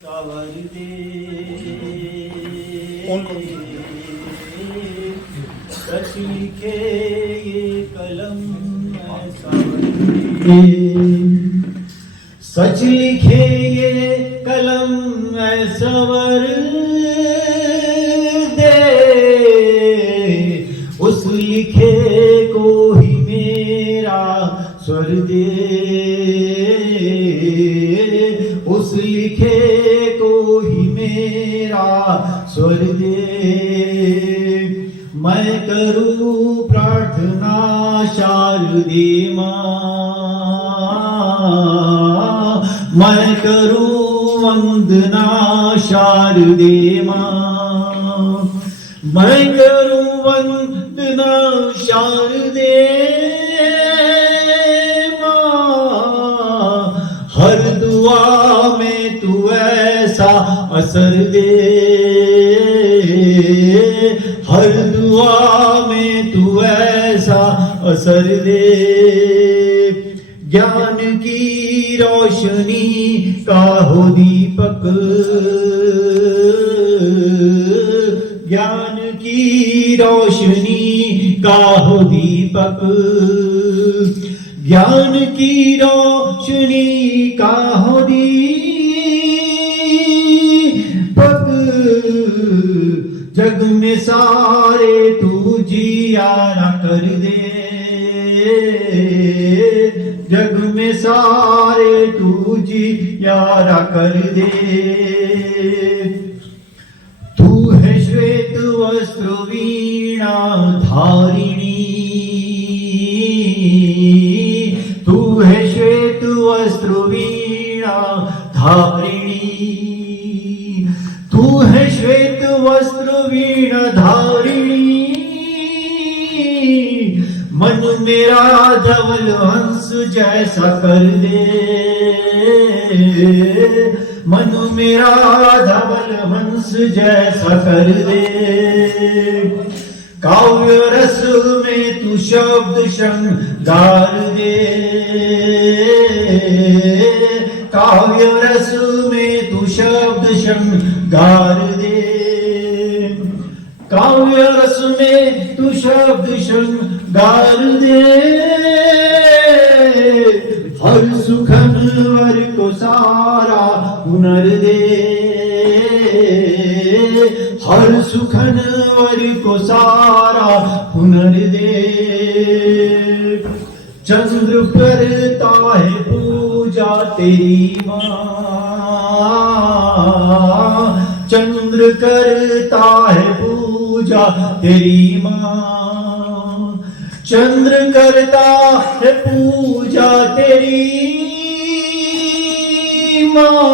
सावर दे सच लिखे ये कलम मैं सावर दे सच लिखे ये कलम मैं सावर दे उस लिखे को ही मेरा स्वर दे उस लिखे को ही मेरा स्वर दे मैं करूं प्रार्थना शारदे मां मैं करूं वंदना शारदे मां मैं करूं वंदना शारदे हर दुआ में तू ऐसा असर दे हर दुआ में तू ऐसा असर दे ज्ञान की रोशनी का हो दीपक ज्ञान की रोशनी का हो दीपक ज्ञान की रोशनी का हो दीपक जग में सारे तू जियारा कर दे जग में सारे तू जियारा कर दे तू है श्वेत वस्त्र वीणा धारिणी तू है श्वेत वस्त्र वीणा धारिणी तू है श्वेत वस्त्र वीणा धारिणी मन मेरा धवल हंस जैसा कर दे मन मेरा धवल हंस जैसा कर दे काव्य रस में तू शब्द श्रृंगार दे काव्य रस में तू शब्द श्रृंगार दे काव्य रस में तू शब्द श्रृंगार दे हर सुखन वर को सारा हुनर दे हर सुखन वर को सारा हुनर दे चंद्र करता है पूजा तेरी माँ चंद्र करता है पूजा तेरी माँ चंद्र करता है पूजा तेरी माँ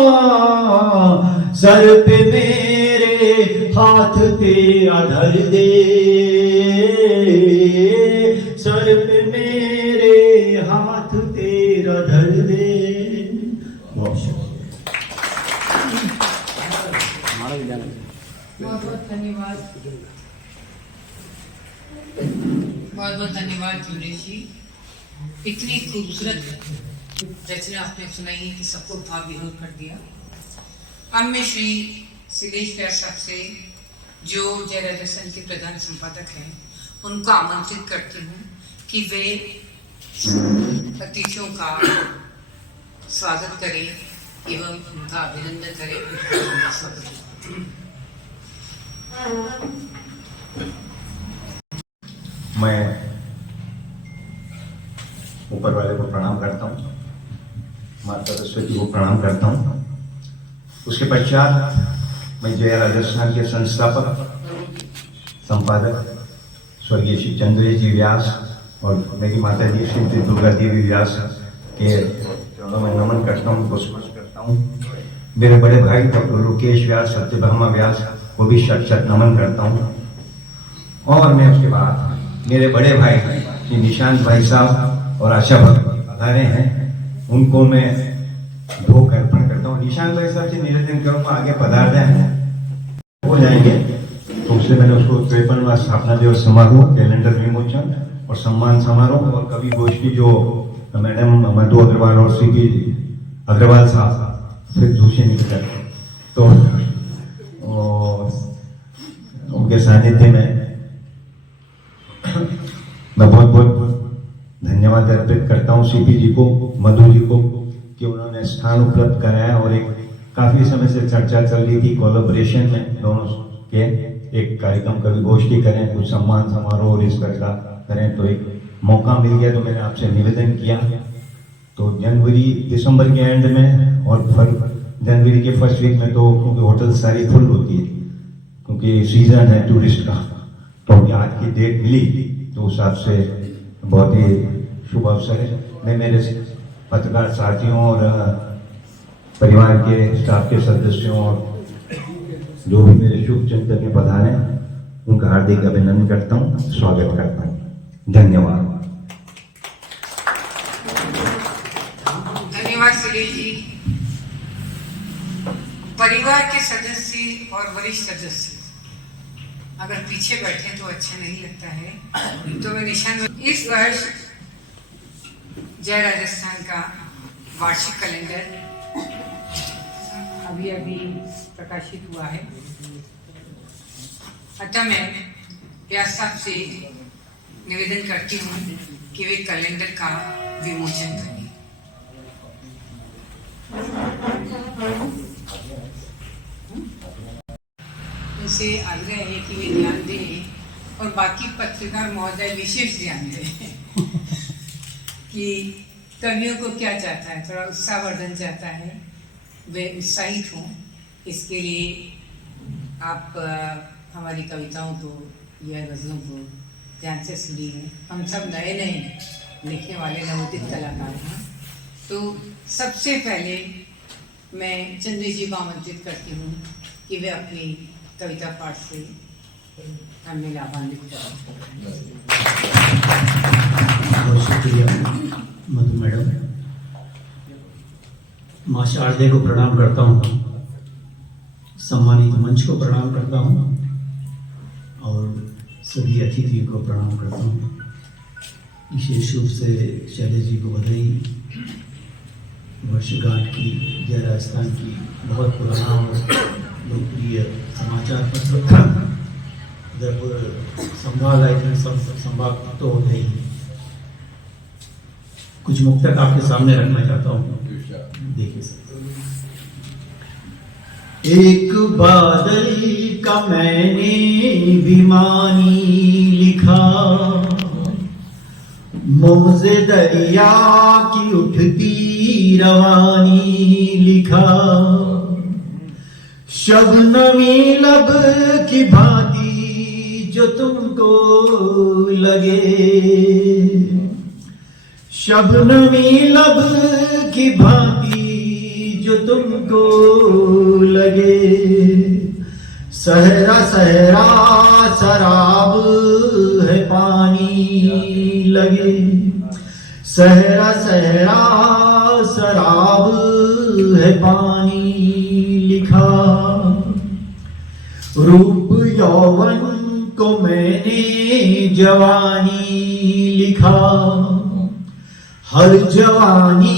सर पे मेरे हाथ तेरा धर दे सर पे मेरे हाथ तेरा धर दे बहुत धन्यवाद जुनेश जी इतनी खूबसूरत रचना आपने सुनाई कि सबको भाव विभोर कर दिया। अब मैं श्री शिलेश व्यास साहब से जो जय राजस्थान के प्रधान संपादक हैं उनको आमंत्रित करती हूँ कि वे अतिथियों का स्वागत करें एवं उनका अभिनंदन करें। मैं ऊपर वाले को प्रणाम करता हूँ माता सरस्वती को प्रणाम करता हूँ। उसके पश्चात मैं जय राजस्थान के संस्थापक संपादक स्वर्गीय श्री चंद्रेश जी व्यास और मेरी माता जी श्रीमती दुर्गा देवी व्यास के चरणों में नमन करता हूँ उनको स्मरण करता हूँ। मेरे बड़े भाई डॉक्टर लोकेश व्यास सत्यभामा व्यास को भी शत शत नमन करता हूँ। और मैं उसके बाद मेरे बड़े भाई श्री निशांत भाई साहब और आशा भगत पधारे हैं उनको मैं भोग अर्पण करता हूँ। निशांत भाई साहब से निवेदन करूंगा आगे पधारते हैं हो जाएंगे तो उससे मैंने उसको 53वां स्थापना दिवस समारोह कैलेंडर विमोचन और सम्मान समारोह और कवि गोष्ठी जो मैडम मधु अग्रवाल और सीपी अग्रवाल साहब फिर दूसरे निकल तो उनके सानिध्य में मैं बहुत बहुत धन्यवाद अर्पित करता हूँ सीपी जी को, मधु जी को, कि उन्होंने स्थान उपलब्ध कराया। और एक काफी समय से चर्चा चल रही थी कोलैबोरेशन में दोनों के, एक कार्यक्रम कभी गोष्ठी करें, कुछ सम्मान समारोह और इस तरह का करें, तो एक मौका मिल गया। तो मैंने आपसे निवेदन किया, तो दिसंबर के एंड में और जनवरी के फर्स्ट वीक में, तो क्योंकि होटल सारी फुल होती है क्योंकि सीजन है टूरिस्ट का, तो अभी आज की डेट मिली तो उस हिसाब से बहुत ही शुभ अवसर है। मैं मेरे पत्रकार साथियों और परिवार के स्टाफ के सदस्यों और जो भी मेरे शुभ चिंतक में पधारे हैं उनका हार्दिक अभिनंदन करता हूँ, स्वागत करता हूँ। धन्यवाद। धन्यवाद सुरेश जी। परिवार के सदस्य और वरिष्ठ सदस्य अगर पीछे बैठे तो अच्छा नहीं लगता है, तो मैं निशान इस वर्ष जय राजस्थान का वार्षिक कैलेंडर अभी अभी प्रकाशित हुआ है। अतः मैं व्यास साहब से निवेदन करती हूँ कि वे कैलेंडर का विमोचन करें। उनसे आग्रह है कि वे ध्यान दें और बाकी पत्रकार महोदय विशेष ध्यान दें कि कवियों को क्या चाहता है, थोड़ा उत्साहवर्धन चाहता है, वे उत्साहित हों। इसके लिए आप हमारी कविताओं को या गज़लों को ध्यान से सुनिए। हम सब नए नए लिखने वाले नवोदित कलाकार हैं, तो सबसे पहले मैं चंद्र जी को आमंत्रित करती हूँ कि वे अपनी कविता पाठ से हमें लाभान्वित करें। बहुत शुक्रिया मधु मैडम। माँ शारदे को प्रणाम करता हूँ, सम्मानित मंच को प्रणाम करता हूँ और सभी अतिथियों को प्रणाम करता हूँ। विशेष रूप से शैलेश जी को बधाई। वर्षगांठ की जय राजस्थान की बहुत पुराना और लोकप्रिय समाचार पत्र जब संभाल आयोजन संभाग तो होते ही कुछ मुक्तक आपके सामने रखना चाहता हूँ, देखिए सर। एक बादल का मैंने विमानी लिखा, मोजे दरिया की उठती रवानी लिखा, शबनमी लब की भांति जो तुमको लगे, शबनमी लब की भांति जो तुमको लगे, सहरा सहरा शराब है पानी लगे, सहरा सहरा शराब है पानी लिखा, रूप यौवन को मैंने जवानी लिखा, हर जवानी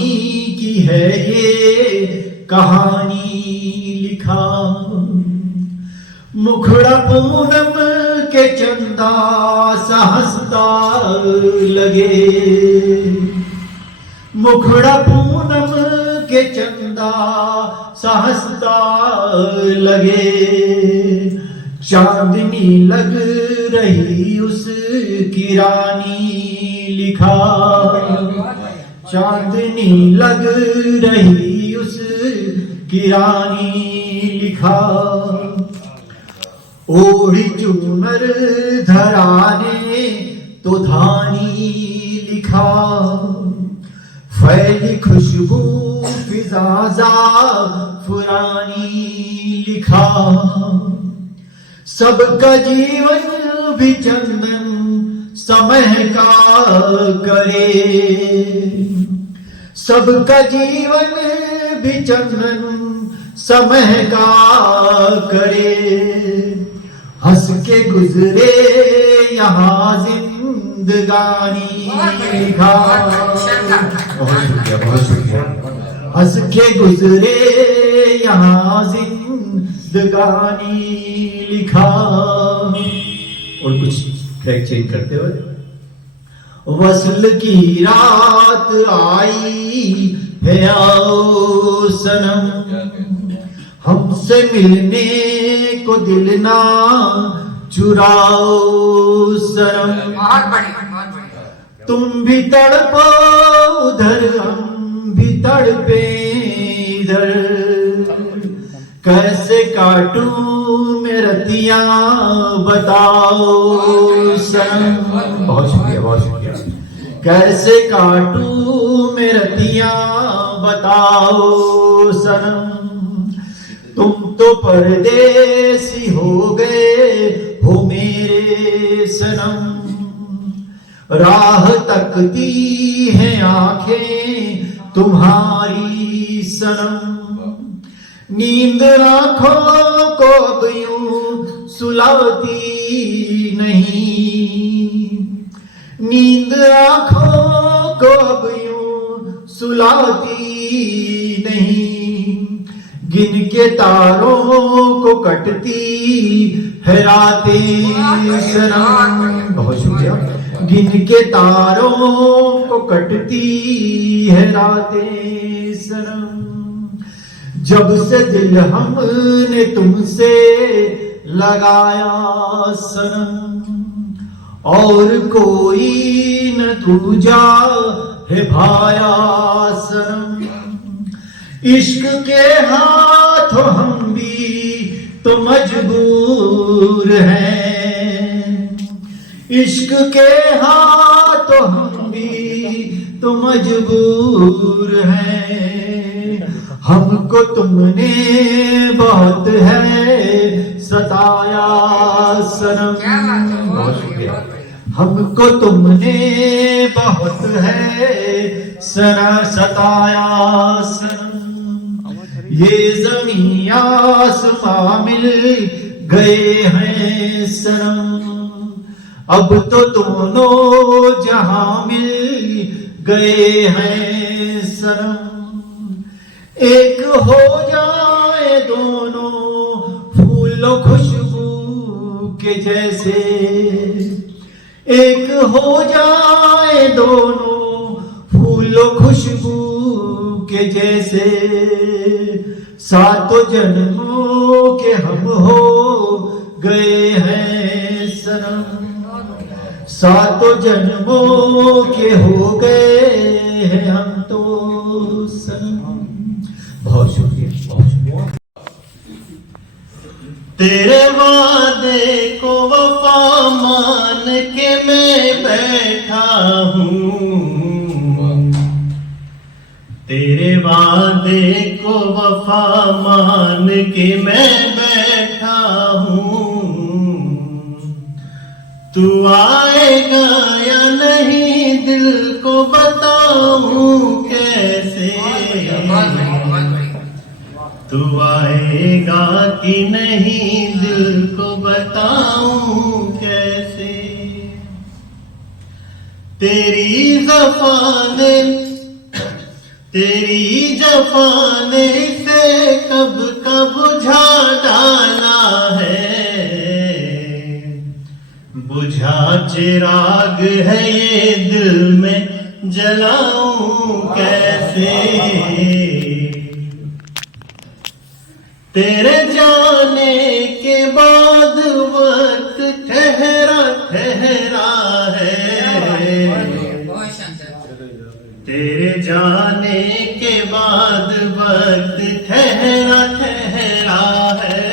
की है ये कहानी लिखा, मुखड़ा पूनम के चंदा सा हंसता लगे, मुखड़ा पूनम के चंदा सा हंसता लगे, चांदनी लग रही उसकी रानी लिखा, चांदनी लग रही उसकी रानी लिखा, ओढ़ी चूनर धराने तो धानी लिखा, फैली खुशबू फिजाजा फुरानी लिखा, सबका जीवन भी चंदन समय का करे, सबका जीवन भी चंदन समय का करे, हंस के गुजरे यहाँ जिंदगानी लिखा, बहुत शुक्रिया, हंस के गुजरे यहाँ जिंदगानी लिखा। और कुछ ट्रैक चेंज करते हुए, वसल की रात आई है आओ सनम, हमसे मिलने को दिल ना चुराओ सनम। बहुत बढ़िया, बहुत बढ़िया। तुम भी तड़पो उधर, हम भी तड़पे इधर, कैसे काटूं मैं रतियां बताओ सनम। बहुत शुक्रिया, बहुत शुक्रिया। कैसे काटूं मैं रतियां बताओ सनम, तुम तो परदेसी हो गए हो मेरे सनम, राह तकती है आंखें तुम्हारी सनम, नींद आंखों को अब यूं सुलाती नहीं, नींद आंखों को अब यूं सुलाती नहीं, गिन के तारों को कटती है रातें सनम। बहुत शुक्रिया। गिन के तारों को कटती है रातें सनम, जब से दिल हमने तुमसे लगाया सनम, और कोई न दूजा है भाया सनम, इश्क के हाथों हम भी तो मजबूर हैं, इश्क के हाथों हम भी तो मजबूर हैं, हमको तुमने बहुत है सताया सनम। क्या बात है, बहुत बढ़िया, बहुत बढ़िया। हमको तुमने बहुत है सताया सनम, ये ज़मीं आसमां मिल गए हैं सनम, अब तो दोनों जहां मिल गए हैं सनम, एक हो जाए दोनों फूलों खुशबू के जैसे, एक हो जाए दोनों फूलों खुशबू के जैसे, सातों जन्मों के हम हो गए हैं सनम, सातों जन्मों के हो गए हैं हम तो सनम। बहुत शुक्रिया, बहुत शुक्रिया। तेरे वादे को वफा मान के मैं बैठा हूँ, तेरे वादे को वफा मान के मैं बैठा हूँ, तू आएगा या नहीं दिल को बताऊं कैसे, तू आएगा कि नहीं दिल को बताऊं कैसे, तेरी जफाने से कब का बुझा डाला है, बुझा चिराग है ये दिल में जलाऊं कैसे, तेरे जाने के बाद वक्त ठहरा ठहरा है, तेरे जाने के बाद वक्त ठहरा ठहरा है,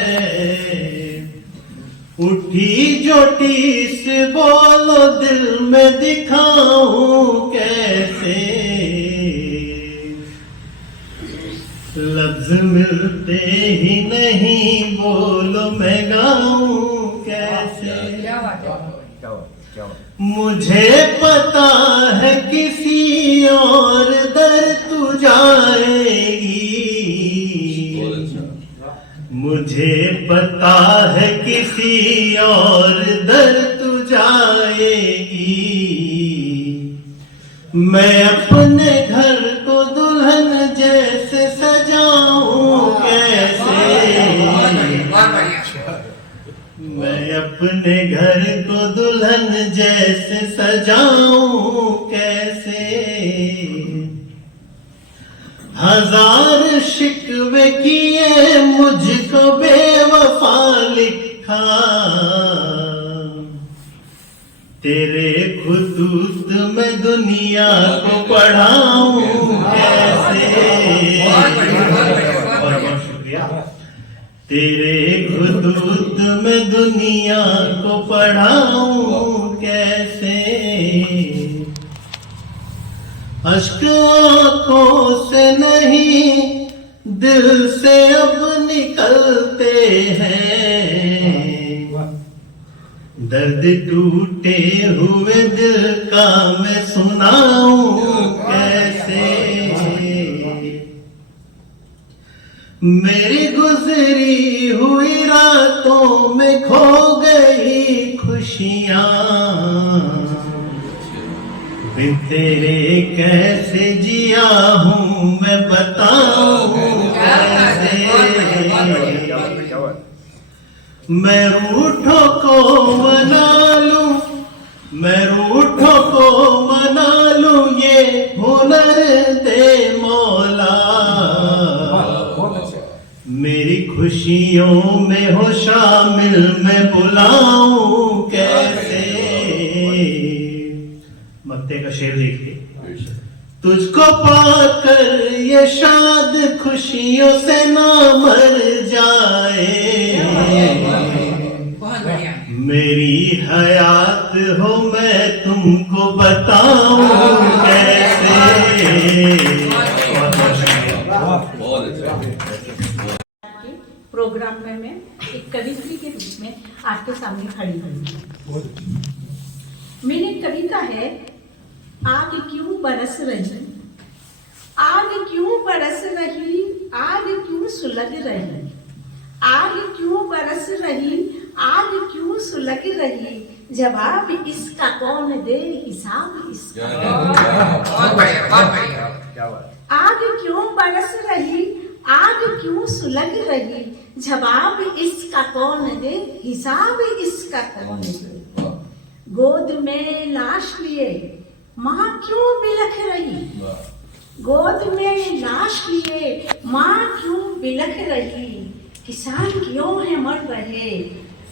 उठी जो टीस बोलो दिल में दिखाऊं कैसे, लफ्ज मिलते ही नहीं बोलो मैं गाऊं कैसे, मुझे पता है किसी और दर तू जाएगी, मुझे पता है किसी और दर तू जाएगी, मैं अपने घर को दुल्हन जैसे सजाऊं कैसे, अपने घर को दुल्हन जैसे सजाऊं कैसे, हजार शिकवे किए मुझको बेवफा लिखा, तेरे खुतूत में दुनिया को पढ़ाऊं कैसे। बहुत शुक्रिया। तेरे खुतूत में दुनिया को पढ़ाऊं कैसे, अश्क आंखों से नहीं दिल से अब निकलते हैं, दर्द टूटे हुए दिल का मैं सुनाऊं कैसे। मेरी गुजरी हुई रातों में खो गई खुशियां, बिन तेरे कैसे जिया हूं मैं बताऊं कैसे। मैं रूठों को मना लूं, मैं रूठों को मना लूं, ये हुनर दे मौला, मेरी खुशियों में हो शामिल मैं बुलाऊं कैसे। मक्ते का शेर देखिए। तुझको पाकर ये शाद खुशियों से ना मर जाए, मेरी हयात हो मैं तुमको बताऊं कैसे। प्रोग्राम में मैं एक कवित्री के रूप में आपके सामने खड़ी हुई। मेरी कविता है, आग क्यों बरस रही, आग क्यों बरस रही, आग क्यों सुलग रही, आग क्यों बरस रही, आग क्यों सुलग रही, जवाब इसका कौन दे, हिसाब इसका। आग क्यों बरस रही, आग क्यों सुलग रही, जवाब इसका कौन दे, हिसाब इसका कौन दे। गोद में लाश लिए माँ क्यों बिलख रही, गोद में लाश लिए माँ क्यों बिलख रही, किसान क्यों है मर रहे,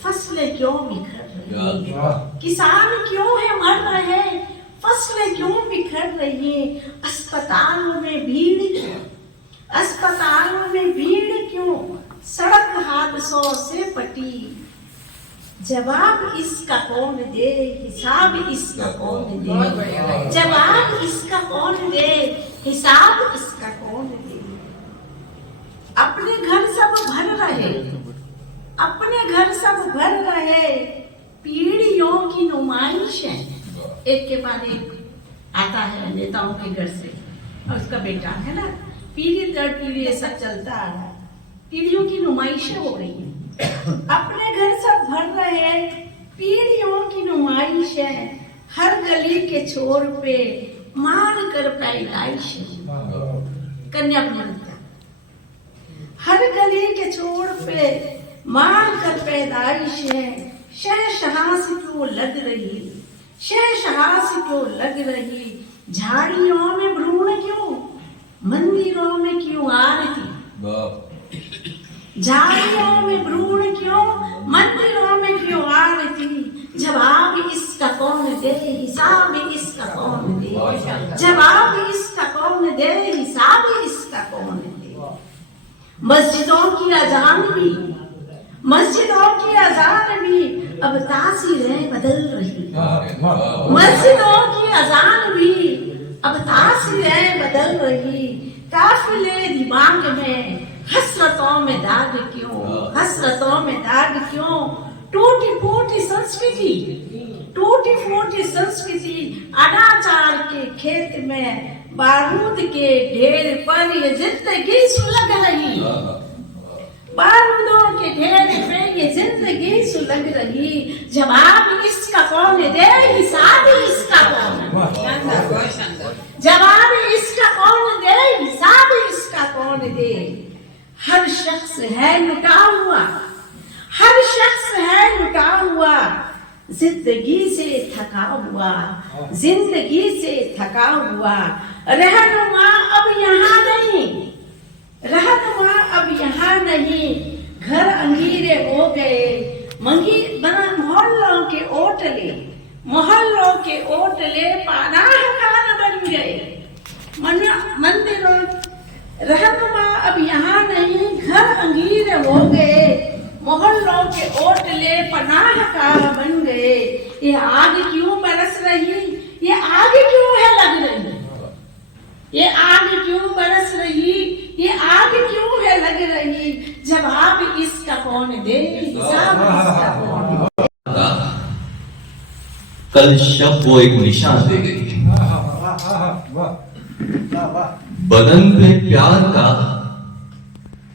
फसलें क्यों बिखर रही, किसान क्यों है मर रहे, फसलें क्यों बिखर रही, अस्पतालों में भीड़ क्यों, अस्पतालों में भीड़ क्यों, सड़क हादसों से पटी, जवाब इसका कौन दे, हिसाब इसका कौन दे, जवाब इसका कौन दे, हिसाब इसका कौन दे। अपने घर सब भर रहे, अपने घर सब भर रहे, पीढ़ियों की नुमाइश है। एक के बाद एक आता है नेताओं के घर से, और उसका बेटा है ना, पीढ़ी दर पीढ़ी ये सब चलता आ रहा है, पीढ़ियों की नुमाइशें हो रही हैं। अपने घर सब भर रहे, पीढ़ियों की नुमाइश है, हर गली के छोर पे मार कर पैदाइश है। कन्या भ्रूणहत्या, हर गली के छोर पे मार कर पैदाइश है, शहशाह से क्यों लग रही, शहशाह से क्यों लग रही, झाड़ियों में भ्रूण क्यों, मंदिरों में क्यों आरती, झाड़ियों में भ्रूण क्यों, मंदिरों में क्यों आरती, जवाब इसका कौन दे, हिसाब इसका कौन दे, जवाब इसका कौन दे, हिसाब इसका कौन दे। मस्जिदों की अजान भी, मस्जिदों की अजान भी अब तासीरें बदल रही, मस्जिदों की अजान भी अब तासीरें बदल रही, काफिले दिमाग में हसरतों में दाग क्यों, हसरतों में दाग क्यों, टूटी फूटी संस्कृति, टूटी फूटी संस्कृति, अनाचार के खेत में बारूद के ढेर पर ये जिंदगी सुलग रही, बारूदों के ढेर पे ये जिंदगी सुलग रही, जवाब इसका कौन दे, हिसाब इसका कौन, जवाब इसका कौन दे, हिसाब इसका कौन दे। हर शख्स है लुटा हुआ, हर शख्स है लुटा हुआ, जिंदगी से थका हुआ, जिंदगी से थका हुआ, रहनुमा अब यहाँ नहीं, रहनुमा अब यहाँ नहीं, घर अंगीरे हो गए, मोहल्लों के ओटले, मोहल्लों के ओटले पानाह खाना बन गए, मंदिरों, रहनुमा अब यहाँ नहीं, घर अंगीरे हो गए, मोहल्लों के ओटले पनाह का बन गए। ये आग क्यों बरस रही, ये आग क्यों है लग रही, ये आग क्यों बरस रही, ये आग क्यों है लग रही, जवाब इसका कौन दे, हिसाब इसका कौन दे। कल शब वो एक निशान दे गई, बदन पे प्यार का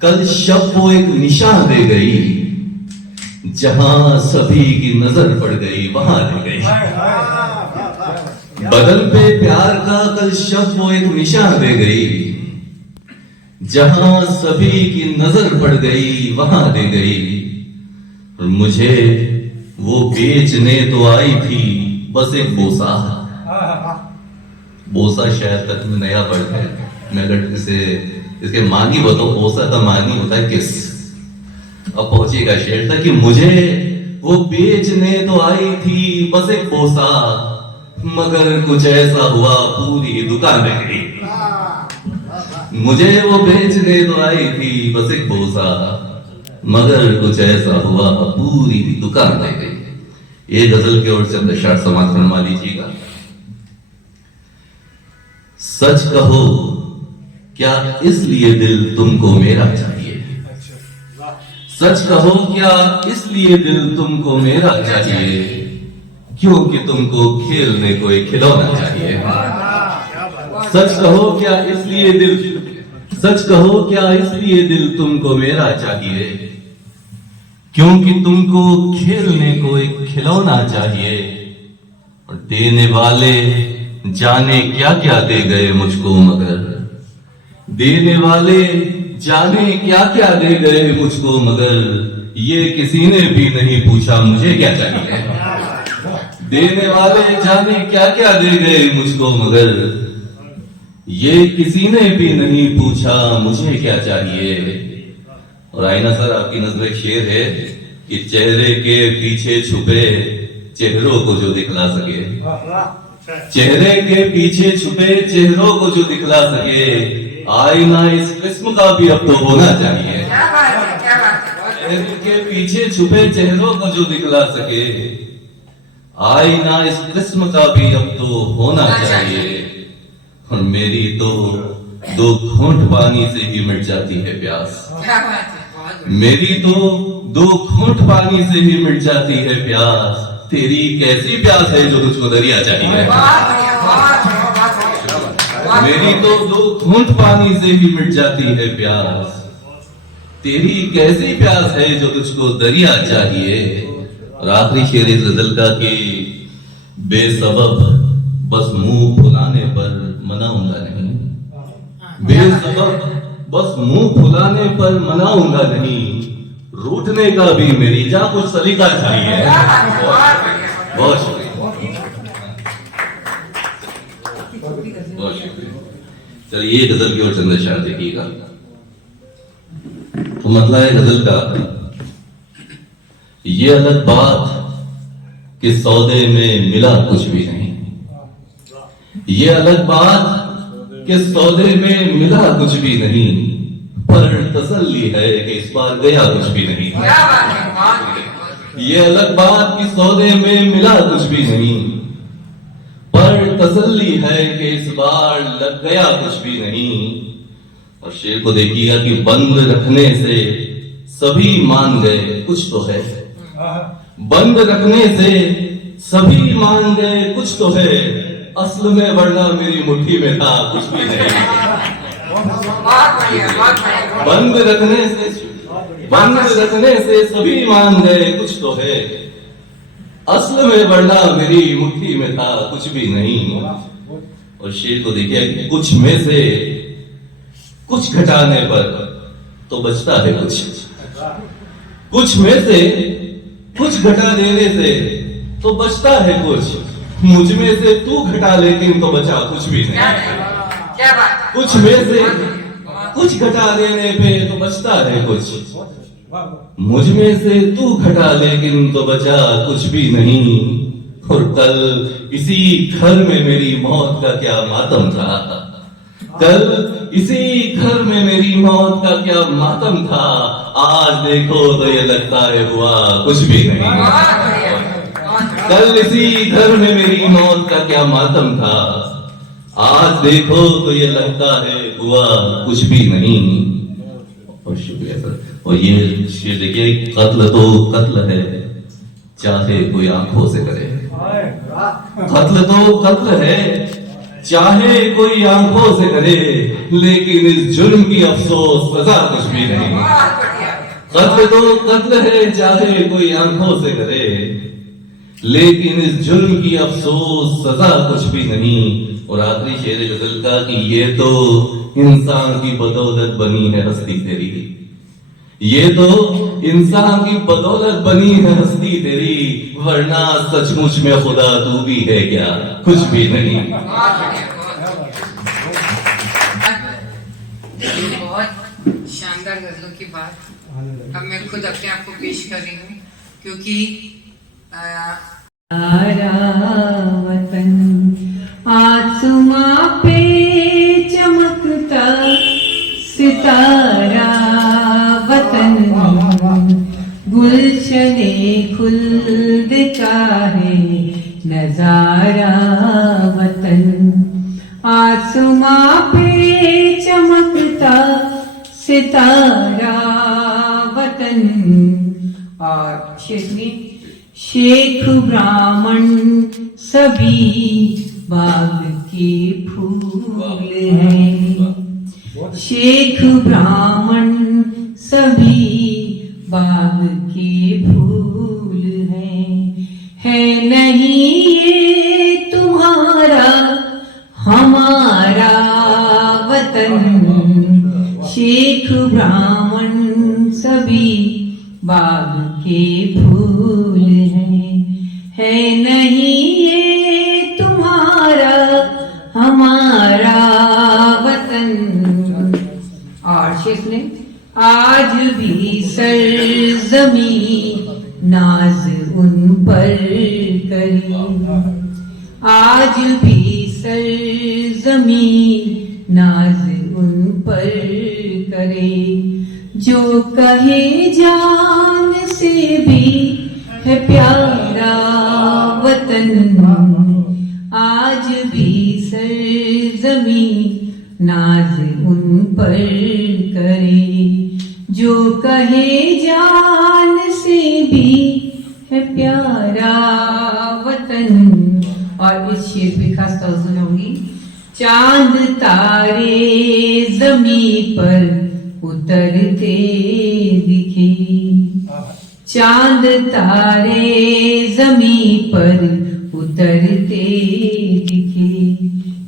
कल शब वो एक निशान दे गई, जहां सभी की नजर पड़ गई वहां ले गई। बदन पे प्यार का कल शब वो एक निशान दे गई, जहां सभी की नजर पड़ गई वहां ले गई। और मुझे वो बेचने तो आई थी बस एक बोसा, बोसा शायद तक में नया वर्ड है, मैं अगर इसे इसके मानी बताओ, बोसा का मानी होता है किस। अब पहुंचेगा शेर तक कि मुझे वो बेचने तो आई थी बस एक बोसा, मगर कुछ ऐसा हुआ पूरी दुकान रह गई। मुझे वो बेचने तो आई थी बस एक बोसा, मगर कुछ ऐसा हुआ पूरी दुकान रह गई। ये गजल की ओर से अपने शार्ट समाप्त फरमा लीजिएगा। सच कहो क्या इसलिए दिल तुमको मेरा चाहिए, सच कहो क्या इसलिए दिल तुमको मेरा चाहिए, क्योंकि तुमको खेलने को एक खिलौना चाहिए। सच कहो क्या इसलिए दिल, सच कहो क्या इसलिए दिल तुमको मेरा चाहिए, क्योंकि तुमको खेलने को एक खिलौना चाहिए। और देने वाले जाने क्या क्या दे गए मुझको, मगर देने वाले जाने क्या क्या दे गए मुझको, मगर ये किसी ने भी नहीं पूछा मुझे क्या चाहिए। देने वाले जाने क्या क्या दे गए मुझको, मगर ये किसी ने भी नहीं पूछा मुझे क्या चाहिए। और आईना सर आपकी नजर एक शेर है कि चेहरे के पीछे छुपे चेहरों को जो दिखला सके, चेहरे के पीछे छुपे चेहरों को जो दिखला सके, आईना इस किस्म का भी अब तो होना चाहिए। चेहरे के पीछे छुपे चेहरों को जो दिखला सके, आईना इस किस्म का भी अब तो होना चाहिए। और मेरी तो 2 घूंट पानी से ही मिट जाती है प्यास, मेरी तो 2 घूंट पानी से ही मिट जाती है प्यास, तेरी कैसी प्यास है जो तुझको दरिया चाहिए। मेरी तो 2 घूंट पानी से ही मिट जाती है प्यास, तेरी कैसी प्यास है जो तुझको दरिया चाहिए। और आखिरी शेर इस गजल का कि बेसबब बस मुंह फुलाने पर मनाऊंगा नहीं, बेसबब बस मुंह फुलाने पर मनाऊंगा नहीं, रूठने का भी मेरी जा कुछ सलीका चाहिए। बहुत शुक्रिया, बहुत शुक्रिया। चलिए ये गजल की ओर चंद्रशाह देखिएगा। तो मतलब है गजल का, ये अलग बात कि सौदे में मिला कुछ भी नहीं, ये अलग बात कि सौदे में मिला कुछ भी नहीं, पर तसल्ली है कि इस बार गया कुछ भी नहीं। ये अलग बात कि सौदे में मिला कुछ भी नहीं, पर तसल्ली है कि इस बार लग गया कुछ भी नहीं। और शेर को देखिएगा कि बंद रखने से सभी मान गए कुछ तो है, बंद रखने से सभी मान गए कुछ तो है, असल में वरना मेरी मुट्ठी में था कुछ भी नहीं। बंद रखने से सभी मान गए कुछ तो है, असल में वरना मेरी मुट्ठी में था कुछ भी नहीं। और शेर को देखिए, कुछ में से कुछ घटाने पर तो बचता है कुछ, कुछ में से कुछ घटा देने से तो बचता है कुछ, मुझ में से तू घटा लेकिन तो बचा कुछ भी क्या नहीं। क्या बात, कुछ में से कुछ घटा देने पे तो बचता है कुछ, मुझ में से तू घटा लेकिन तो बचा कुछ भी नहीं। और कल इसी घर में मेरी मौत का क्या मातम था, कल इसी घर में मेरी मौत का क्या मातम था, आज देखो तो ये लगता है हुआ कुछ भी नहीं। बहुत बढ़िया, बहुत बढ़िया। कल इसी घर में मेरी मौत का क्या मातम था, आज देखो तो ये लगता है हुआ कुछ भी नहीं। और शुक्रिया सर। और ये शेर देखिए, कत्ल तो कत्ल है चाहे कोई आंखों से करे, कत्ल तो कत्ल है चाहे कोई आंखों से करे, लेकिन इस जुर्म की अफसोस सजा कुछ भी नहीं। बहुत बढ़िया। कत्ल तो कत्ल है चाहे कोई आंखों से करे, लेकिन इस जुर्म की अफसोस सजा कुछ भी नहीं। और आखिरी शेर गजल का कि ये तो इंसान की बदौलत बनी है हस्ती तेरी, ये तो इंसान की बदौलत बनी है हस्ती तेरी, वरना सचमुच में खुदा तू भी है क्या, कुछ भी नहीं। बहुत बढ़िया, बहुत बहुत शानदार गजलों की बात। अब मैं खुद अपने आप को पेश कर रही हूँ, क्योंकि वतन आसमां पे चमकता सितारा वतन, गुलशने खुल्द का है नजारा वतन, आसमां पे चमकता सितारा वतन। और शेख ब्राह्मण सभी बाग के फूल हैं, शेख ब्राह्मण सभी बाग के फूल हैं। है नहीं ये तुम्हारा हमारा वतन, शेख ब्राह्मण सभी बाग के फूल हैं। है नहीं ये तुम्हारा हमारा वतन। और शेख ने आज भी सरजमी नाज उन पर करी, आज भी सरजमी नाज उन पर करे, जो कहे जान से भी है प्यारा वतन, आज भी सरजमी नाज उन पर करे, जो कहे जान से भी है प्यारा वतन। और इस शेर पे खास तवज्जो दूंगी। चांद तारे जमी पर उतरते दिखे, चांद तारे जमी पर उतरते दिखे,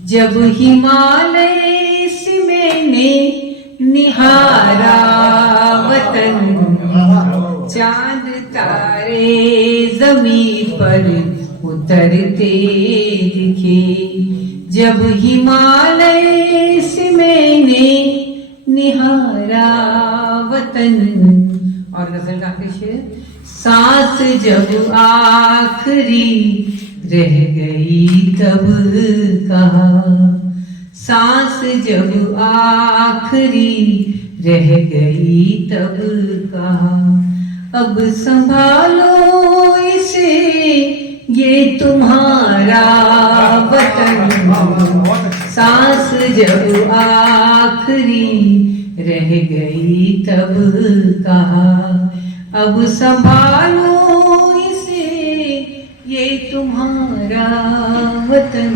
जब हिमालय से मैंने निहारा वतन, चांद तारे जमी पर उतरते दिखे, जब हिमालय से मैंने निहारा वतन। और गजल का आखिरी शेर, सांस जब आखिरी रह गई तब कहा, सांस जब आखिरी रह गई तब कहा, अब संभालो इसे ये तुम्हारा वतन, सांस जब आखिरी रह गई तब कहा, अब संभालो इसे ये तुम्हारा वतन।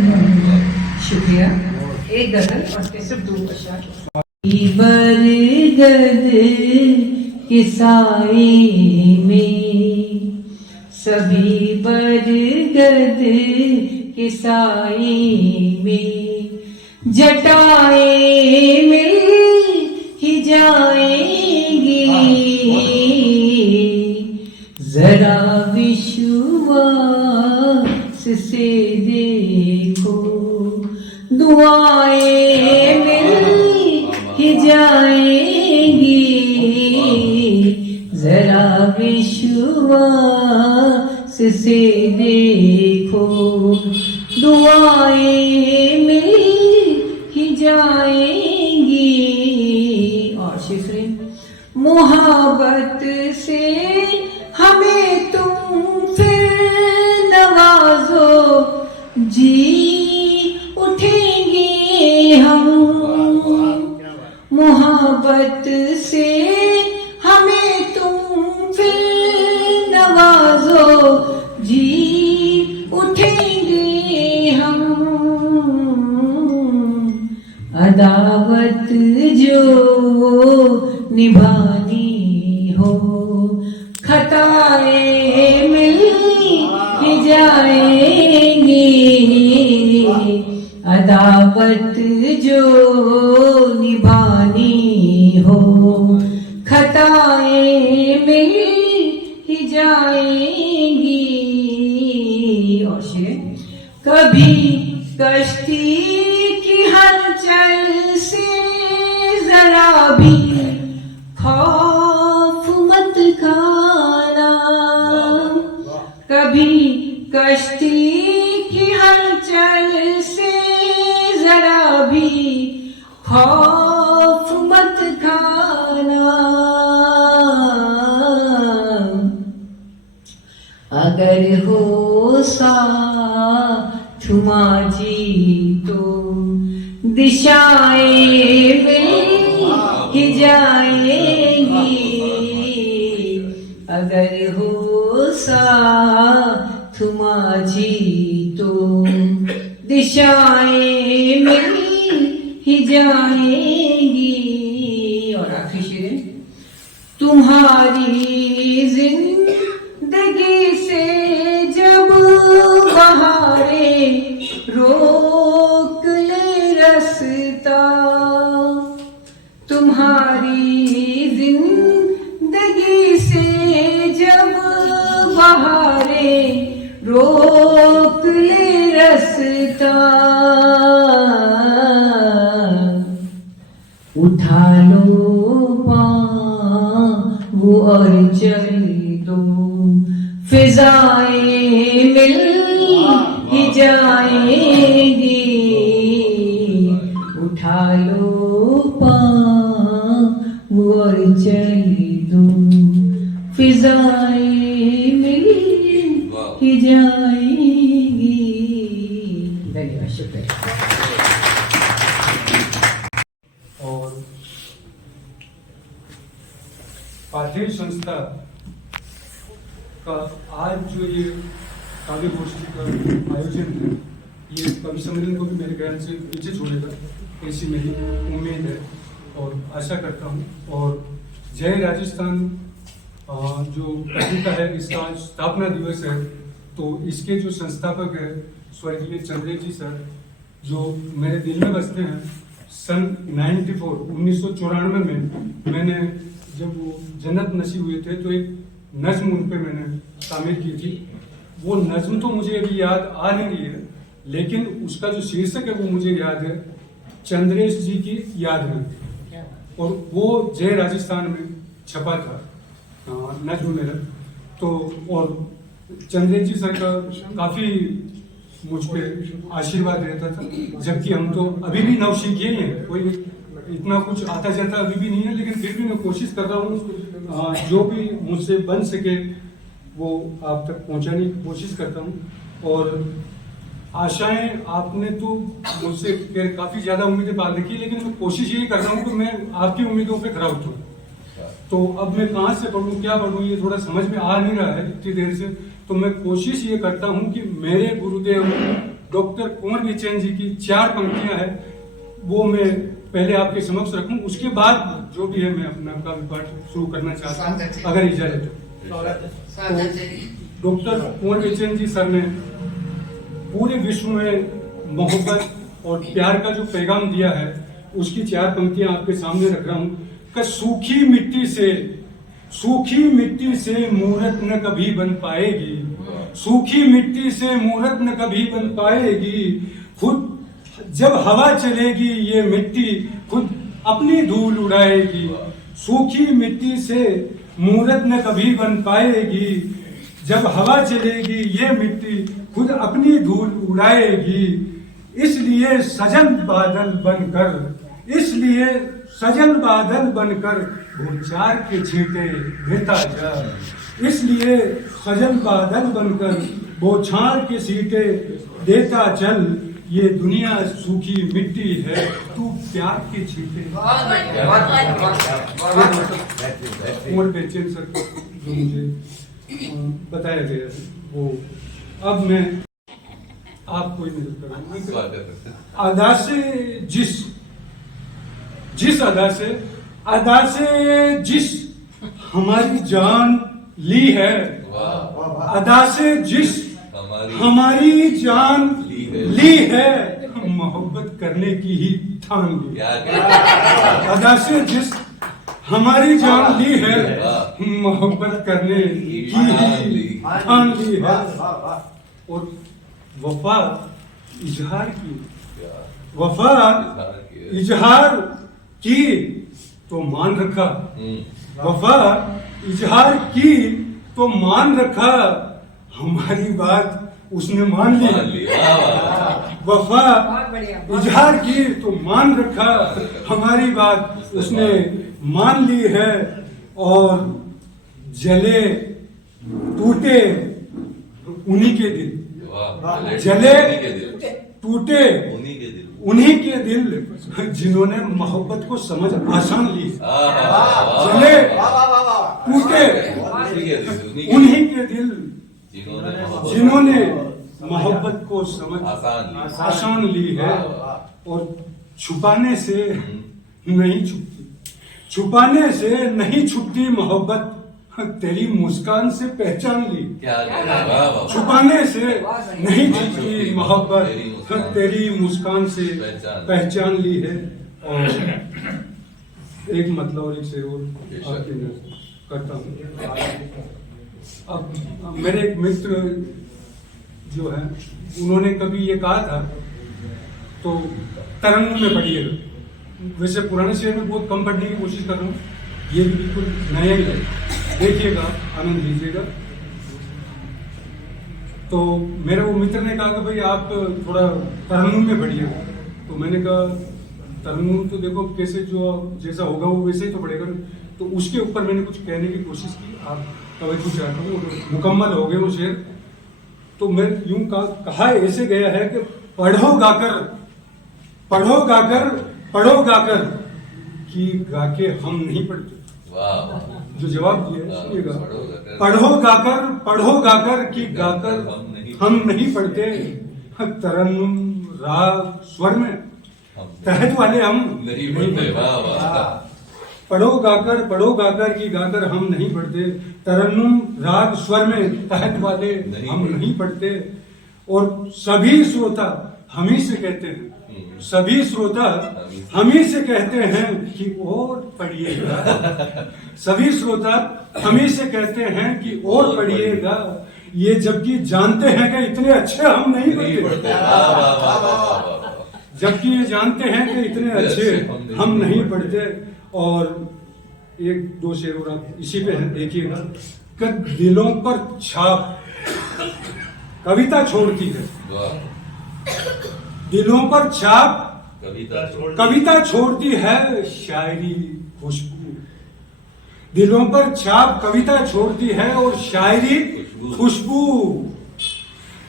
शुक्रिया। एक गजल और सिर्फ 2 अशआर। बरगद के साए में, सभी बरगद के साए में, जटाएं मिल ही जाएंगी, जरा विश्वास से देखो, दुआएं मिल ही जाएंगी। जरा विश्वास से देखो, दुआएं मिल ही जाएंगी। और शिफरे मोहब्बत से हमें तुम फिर नवाजो, जी उठेंगे हम। मोहब्बत से हमें तुम फिर नवाजो, जी उठेंगे हम। अदावत जो निभानी हो, खताएं मिल ही जाएंगी। अदावत जो निभानी हो, खताएं मिल ही जाएंगी। और शेर कभी कश्ती की हलचल से जरा भी खौफ मत खाना। कभी कश्ती की हलचल से जरा भी खौफ मत खाना। अगर हो साथ माझी तो दिशाएं मिल ही जाएंगी। अगर हो साथ माझी तो दिशाएं मिल ही जाएंगी। और आखिरी शेर है, तुम्हारी जिंदगी से जब बहारें रोक ले रास्ता। तुम्हारी जिंदगी से जब बहारें रोक ले रास्ता। उठा लो पाँव और चल दो, फिजाएं मिल ही जाएंगी। उठा लो पाँव और चल दो, फिजाएं मिल ही जाएंगी। धन्यवाद, शुक्रिया। और पाथेर संस्था का आज जो ये काव्य गोष्ठी का आयोजन है, ये कवि सम्मेलन को भी मेरे ख्याल से पीछे छोड़ेगा, ऐसी मेरी उम्मीद है और आशा करता हूँ। और जय राजस्थान जो पत्रिका है, इसका आज स्थापना दिवस है, तो इसके जो संस्थापक है स्वर्गीय चंद्रेश जी सर, जो मेरे दिल में बसते हैं। सन 1994 में मैंने जब वो जन्नत नसीब हुए थे तो एक नज्म उन पे मैंने शामिल की थी। वो नज्म तो मुझे अभी याद आ नहीं रही है, लेकिन उसका जो शीर्षक है वो मुझे याद है, चंद्रेश जी की याद में, और वो जय राजस्थान में छपा था नज्म मेरा। तो और चंद्रेश जी सर का काफी मुझ पे आशीर्वाद रहता था, जबकि हम तो अभी भी नवशिखिए ही हैं, कोई इतना कुछ आता जाता अभी भी नहीं है, लेकिन फिर भी मैं कोशिश कर रहा हूँ जो भी मुझसे बन सके वो आप तक पहुँचाने की कोशिश करता हूँ। और आशाएं आपने तो मुझसे काफी ज्यादा उम्मीदें पाल रखी है, लेकिन मैं कोशिश यही कर रहा हूँ कि मैं आपकी उम्मीदों पे खरा उतरूं। तो अब मैं कहाँ से पढ़ूं, क्या पढ़ूं, ये थोड़ा समझ में आ नहीं रहा है इतनी देर से। तो मैं कोशिश ये करता हूँ कि मेरे गुरुदेव डॉक्टर कुंवर विचैन जी की 4 पंक्तियां हैं, वो मैं पहले आपके समक्ष रखूं, उसके बाद जो भी है मैं अपना काव्य पाठ शुरू करना चाहता हूँ, अगर इजाजत हो। डॉक्टर कुंवर विचैन जी सर ने पूरे विश्व में मोहब्बत और प्यार का जो पैगाम दिया है, उसकी 4 पंक्तियां आपके सामने रख रहा हूं। कि सूखी मिट्टी से सूखी मिट्टी से मूर्त न कभी बन पाएगी, सूखी मिट्टी से मूर्त न कभी बन पाएगी। खुद जब हवा चलेगी ये मिट्टी खुद अपनी धूल उड़ाएगी। सूखी मिट्टी से मूर्त न कभी बन पाएगी, जब हवा चलेगी ये मिट्टी खुद अपनी धूल उड़ाएगी। इसलिए सजन बादल बनकर, इसलिए सजन बादल बनकर भूचार के छींटे देता जा। इसलिए सजन बादल बनकर बौछार के सीटे देता चल। ये दुनिया सूखी मिट्टी है, तू प्यार के छींटे। और बेचैन सर जो मुझे बताया गया वो अब मैं आपको ही मदद करूंगा। अदा से जिस अदा से जिस हमारी जान ली है, अदा से जिस हमारी जान ली है, मोहब्बत करने की ही ठान ली। अदा से जिस हमारी जान ली है, मोहब्बत करने की ही ठान ली है। और वफा इजहार की, वफा इजहार की तो मान रखा, वफा इजहार की तो मान रखा, हमारी बात उसने मान ली। वफा इजहार की तो मान रखा, हमारी बात उसने मान ली है। और जले टूटे उन्हीं के दिल, जले टूटे उन्हीं के दिल जिन्होंने मोहब्बत को समझ आसान ली। जले टूटे उन्हीं के दिल जिन्होंने मोहब्बत को समझ आसान ली है। और छुपाने से नहीं छुपती, छुपाने से नहीं छुपती मोहब्बत, तेरी मुस्कान से पहचान ली। छुपाने से नहीं छुपती मोहब्बत, तेरी मुस्कान से पहचान ली है। और एक मतलब और एक शेर और आपके लिए करता हूँ। अब मेरे एक मित्र जो है उन्होंने कभी ये कहा था, तो तरन्नुम में पढ़िएगा। वैसे पुराने शेर में बहुत कम पढ़ने की कोशिश कर रहा हूँ, ये भी बिल्कुल नया ही है, देखिएगा, आनंद लीजिएगा। तो मेरे वो मित्र ने कहा कि भाई आप थोड़ा तरन्नुम में पढ़िएगा। तो मैंने कहा तरन्नुम तो देखो कैसे जो जैसा होगा वो वैसे ही तो पढ़ेगा। तो उसके ऊपर मैंने कुछ कहने की कोशिश की, आप तवज्जो चाहता हूँ। मुकम्मल हो गए वो शेर। तो मैं यूं कहा ऐसे गया है कि पढ़ो गाकर, पढ़ो गाकर, पढ़ो गाकर कि गाके हम नहीं पढ़ते। जो जवाब दिया सुनिएगा, पढ़ो गाकर, पढ़ो गाकर कि गाकर हम नहीं पढ़ते। तरन्नुम राग स्वर में तहत वाले हम नहीं पढ़ते। पढ़ो गाकर कि गाकर हम नहीं पढ़ते। तरन्नुम राग स्वर में तहत वाले हम नहीं पढ़ते। और सभी श्रोता हम ही से कहते हैं, सभी श्रोता हम ही से कहते हैं कि और पढ़िएगा। सभी श्रोता हम ही से कहते हैं कि और पढ़िएगा। ये जबकि जानते हैं कि इतने अच्छे हम नहीं पढ़ते, जबकि ये जानते हैं कि इतने अच्छे हम नहीं पढ़ते। और एक दो शेर और आप इसी पे देखिएगा कि दिलों पर छाप कविता छोड़ती है, दिलों पर छाप कविता छोड़ती है शायरी खुशबू। दिलों पर छाप कविता छोड़ती है और शायरी खुशबू।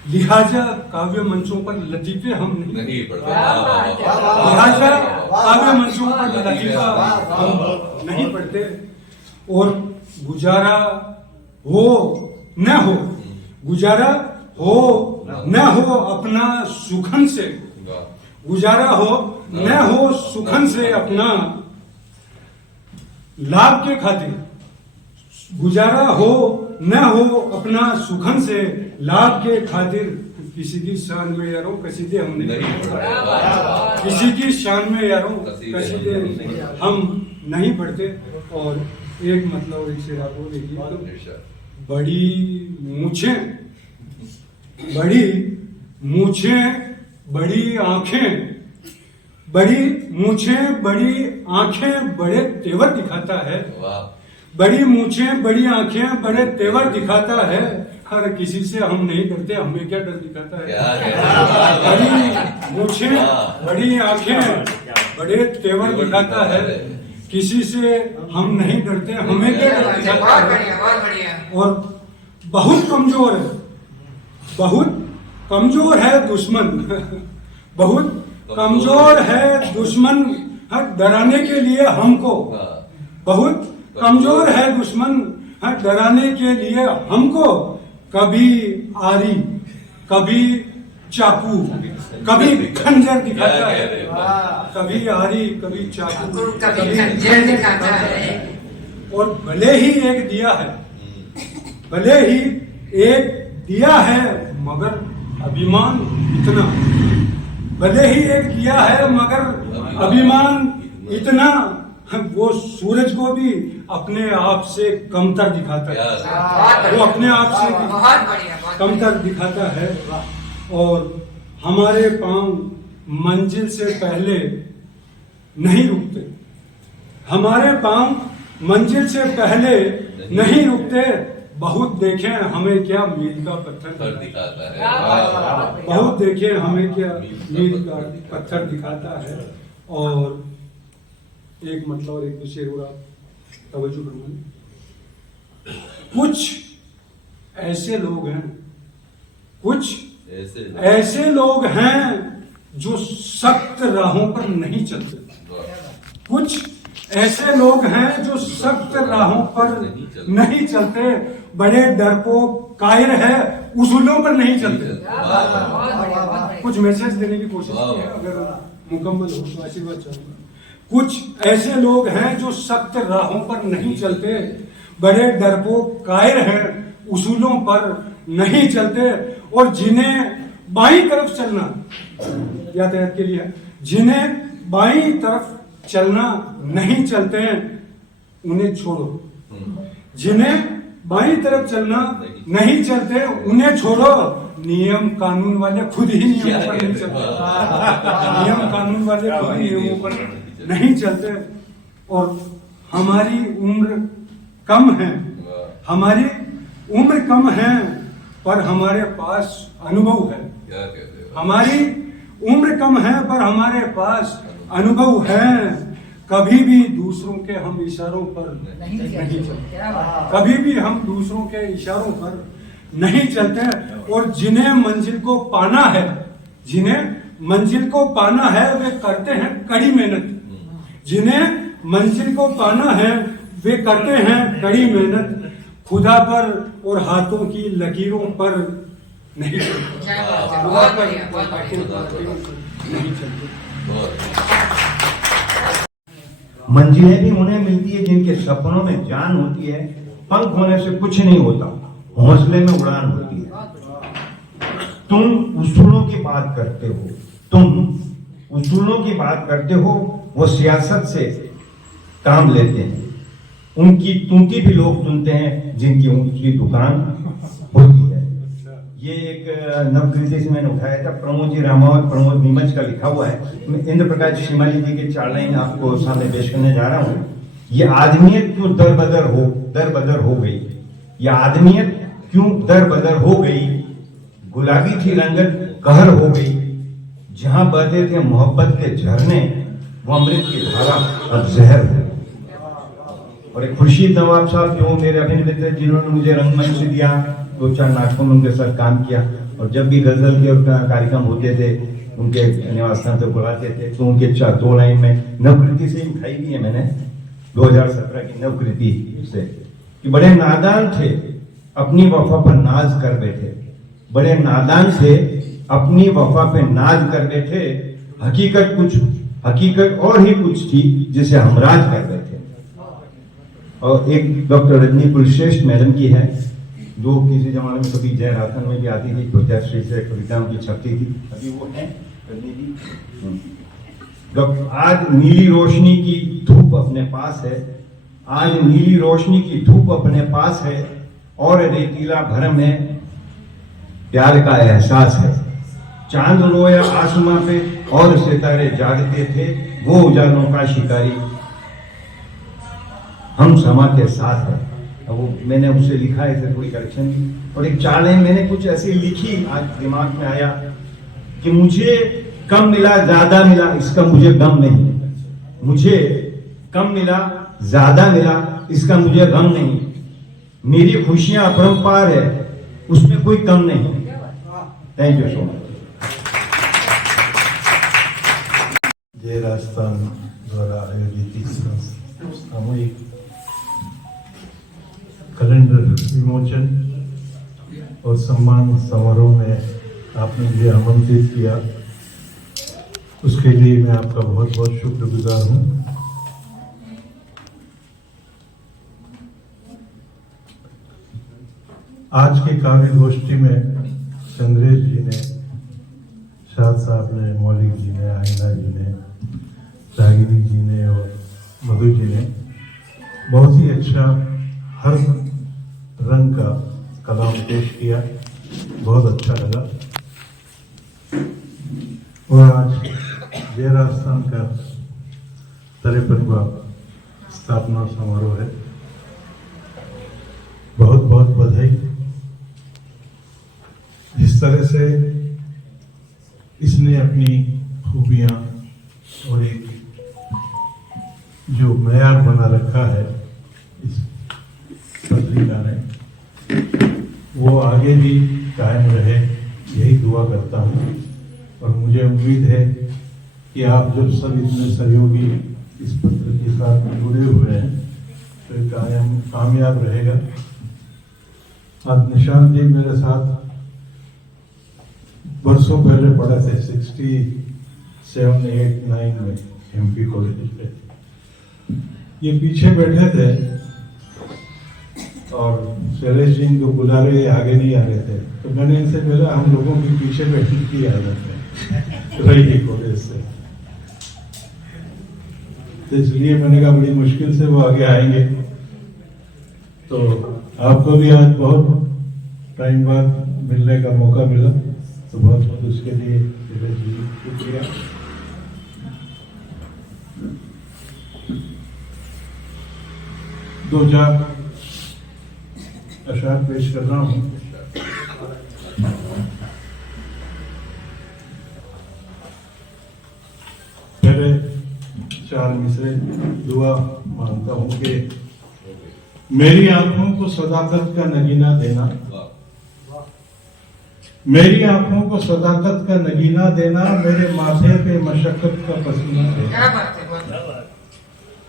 लिहाजा काव्य मंचों पर लतीफे हम नहीं पढ़ते। लिहाजा काव्य मंचों पर लतीफा हम नहीं पढ़ते। और गुजारा हो न हो, गुजारा हो न हो अपना सुखन से, गुजारा हो न हो सुखन से अपना लाभ के खातिर, गुजारा हो न हो अपना सुखन से लाभ के खातिर। किसी की शान में यारों कसीदे हम नहीं पढ़ते, किसी की शान में यारों कसीदे हम नहीं पढ़ते। और एक मतलब और एक शेर आपको देखिए तो बड़ी मूछें, बड़ी मूछें, बड़ी आंखें, बड़ी मूछें, बड़ी आंखें, बड़े तेवर दिखाता है। बड़ी मूछें, बड़ी आंखें, बड़े तेवर दिखाता है। हर किसी से हम नहीं डरते, हमें क्या डर दिखाता है। बड़ी मूछें, बड़ी आंखें, बड़े तेवर दिखाता है। किसी से हम नहीं डरते, हमें क्या डर दिखाता है। और बहुत कमजोर है, बहुत कमजोर है दुश्मन, बहुत कमजोर है दुश्मन डराने के लिए हमको। बहुत कमजोर है दुश्मन डराने के लिए हमको। कभी आरी, कभी चाकू, कभी खंजर दिखाता है। कभी आरी, कभी चाकू, कभी खंजर दिखाता है। और भले ही एक दिया है, भले ही एक दिया है, मगर अभिमान इतना। भले ही एक दिया है मगर अभिमान इतना, वो सूरज को भी अपने आप से कमतर दिखाता है। वो अपने आप से भी कमतर दिखाता है। और हमारे पांव मंजिल से पहले नहीं रुकते, हमारे पांव मंजिल से पहले नहीं रुकते। बहुत देखे हमें क्या मील का पत्थर दिखाता है। बहुत देखे हमें क्या मील का पत्थर दिखाता है। और एक मतलब और एक शेर और आप तवज्जो करूंगा। कुछ ऐसे लोग हैं, कुछ ऐसे लोग हैं जो सख्त राहों पर नहीं चलते। कुछ ऐसे लोग हैं जो सख्त राहों पर नहीं चलते। बड़े डरपोक कायर है, उसूलों पर नहीं चलते। कुछ मैसेज देने की कोशिश की है, अगर मुकम्मल हो तो आशीर्वाद चाहूंगा। कुछ ऐसे लोग हैं जो सख्त राहों पर नहीं चलते। बड़े डरपोक कायर हैं, उसूलों पर नहीं चलते। और जिन्हें बाईं तरफ चलना यातायात के लिए, जिन्हें बाईं तरफ चलना नहीं चलते हैं उन्हें छोड़ो। जिन्हें बाईं तरफ चलना नहीं चलते उन्हें छोड़ो। नियम कानून वाले खुद ही नियमों पर नहीं चलते। नियम कानून वाले खुद ही नियमों पर नहीं चलते। और हमारी उम्र कम है, हमारी उम्र कम है, पर हमारे पास अनुभव है। हमारी उम्र कम है पर हमारे पास अनुभव है। कभी भी दूसरों के हम इशारों पर नहीं चलते। कभी भी हम दूसरों के इशारों पर नहीं चलते। और जिन्हें मंजिल को पाना है, जिन्हें मंजिल को पाना है वे करते हैं कड़ी मेहनत। जिन्हें मंजिल को पाना है वे करते हैं कड़ी मेहनत। खुदा पर और हाथों की लकीरों पर नहीं चलते। बहुत बढ़िया, बहुत बढ़िया। नहीं चलते। मंजिलें भी उन्हें मिलती है जिनके सपनों में जान होती है। पंख होने से कुछ नहीं होता, हौसले में उड़ान होती है। तुम उसूलों की बात करते हो, तुम उसूलों की बात करते हो, वो सियासत से काम लेते हैं। उनकी तुमकी भी लोग सुनते हैं जिनकी उनकी दुकान होती है। ये एक नवकृति से मैंने उठाया था, प्रमोद जी रामावत, प्रमोद नीमच का लिखा हुआ है। मैं इंद्र प्रकाश शिमाली जी के 4 लाइन आपको सामने पेश करने जा रहा हूँ। ये आदमियत क्यों दर बदर हो गई, ये आदमियत क्यों दर बदर हो गई। गुलाबी थी रंगत कहर हो गई, जहां बहते थे मोहब्बत के झरने, वो अमृत की धारा अब जहर हो। और एक खुर्शीद नवाब साहब जो मेरे अभिनव मित्र, जिन्होंने मुझे रंगमंच से दिया, 2-4 नाटकों में उनके साथ काम किया। और जब भी गजल के कार्यक्रम होते थे उनके निवास स्थान से बुलाते थे, तो उनके 2 लाइन में नवकृति से उठाई भी है मैंने, 2017 की नवकृति से, कि बड़े नादान थे अपनी वफा पर नाज कर बैठे। बड़े नादान थे अपनी वफा पे नाज कर बैठे। हकीकत और ही कुछ थी जिसे हमराज कर बैठे। और एक डॉक्टर रजनी कुलश्रेष्ठ मैडम की है, जो किसी जमाने में कभी जय रातन में भी आती थी, कविताश्री से कविताओं की छपती थी, अभी वो है रजनी जी। आज नीली रोशनी की धूप अपने पास है, आज नीली रोशनी की धूप अपने पास है और रेतीला भरम है प्यार का एहसास है। चांद रोया आसमां पे और सितारे जागते थे, वो उजालों का शिकारी हम समा के साथ है। अब वो मैंने उसे लिखा है, फिर थोड़ी करेक्शन की और एक 4 लाइन मैंने कुछ ऐसी लिखी, आज दिमाग में आया कि मुझे कम मिला ज्यादा मिला इसका मुझे गम नहीं, मुझे कम मिला ज्यादा मिला इसका मुझे गम नहीं, मेरी खुशियां अपरंपार है उसमें कोई कम नहीं। Thank you so much. जय राजस्थान द्वारा आयोजित इस सामूहिक कैलेंडर विमोचन और सम्मान समारोह में आपने मुझे आमंत्रित किया, उसके लिए मैं आपका बहुत बहुत शुक्रगुजार हूँ। आज के काव्य गोष्ठी में संग्रेश जी ने, शाद साहब ने, मौलिक जी ने, आइना जी ने, रागिनी जी ने और मधु जी ने बहुत ही अच्छा हर रंग का कलाम पेश किया, बहुत अच्छा लगा। और आज जय राजस्थान का 53वां स्थापना समारोह है, बहुत बहुत बधाई। जिस तरह से इसने अपनी खूबियां और एक जो मयार बना रखा है इस पत्रिका ने, वो आगे भी कायम रहे, यही दुआ करता हूँ। और मुझे उम्मीद है कि आप जब सब इतने सहयोगी इस पत्र के साथ जुड़े हुए हैं तो ये कामयाब रहेगा। आज निशांत जी मेरे साथ वर्षों पहले पढ़े थे, 67, 8, 9 में MP कॉलेज पे। ये पीछे बैठे थे और शैलेश जी को बुला रहे, आगे नहीं आ रहे थे, तो मैंने इनसे बोला हम लोगों की पीछे बैठने की आदत है रही है कॉलेज से, तो इसलिए मैंने कहा बड़ी मुश्किल से वो आगे आएंगे। तो आपको भी आज बहुत टाइम बाद मिलने का मौका मिला, तो बहुत बहुत उसके लिए शुक्रिया। दो चार अशार पेश कर रहा हूं। पहले 4 मिसरे दुआ मांगता हूं कि मेरी आंखों को सदाकत का नगीना देना, मेरी आंखों को सदाकत का नगीना देना, मेरे माथे पे मशक्कत का पसीना देना।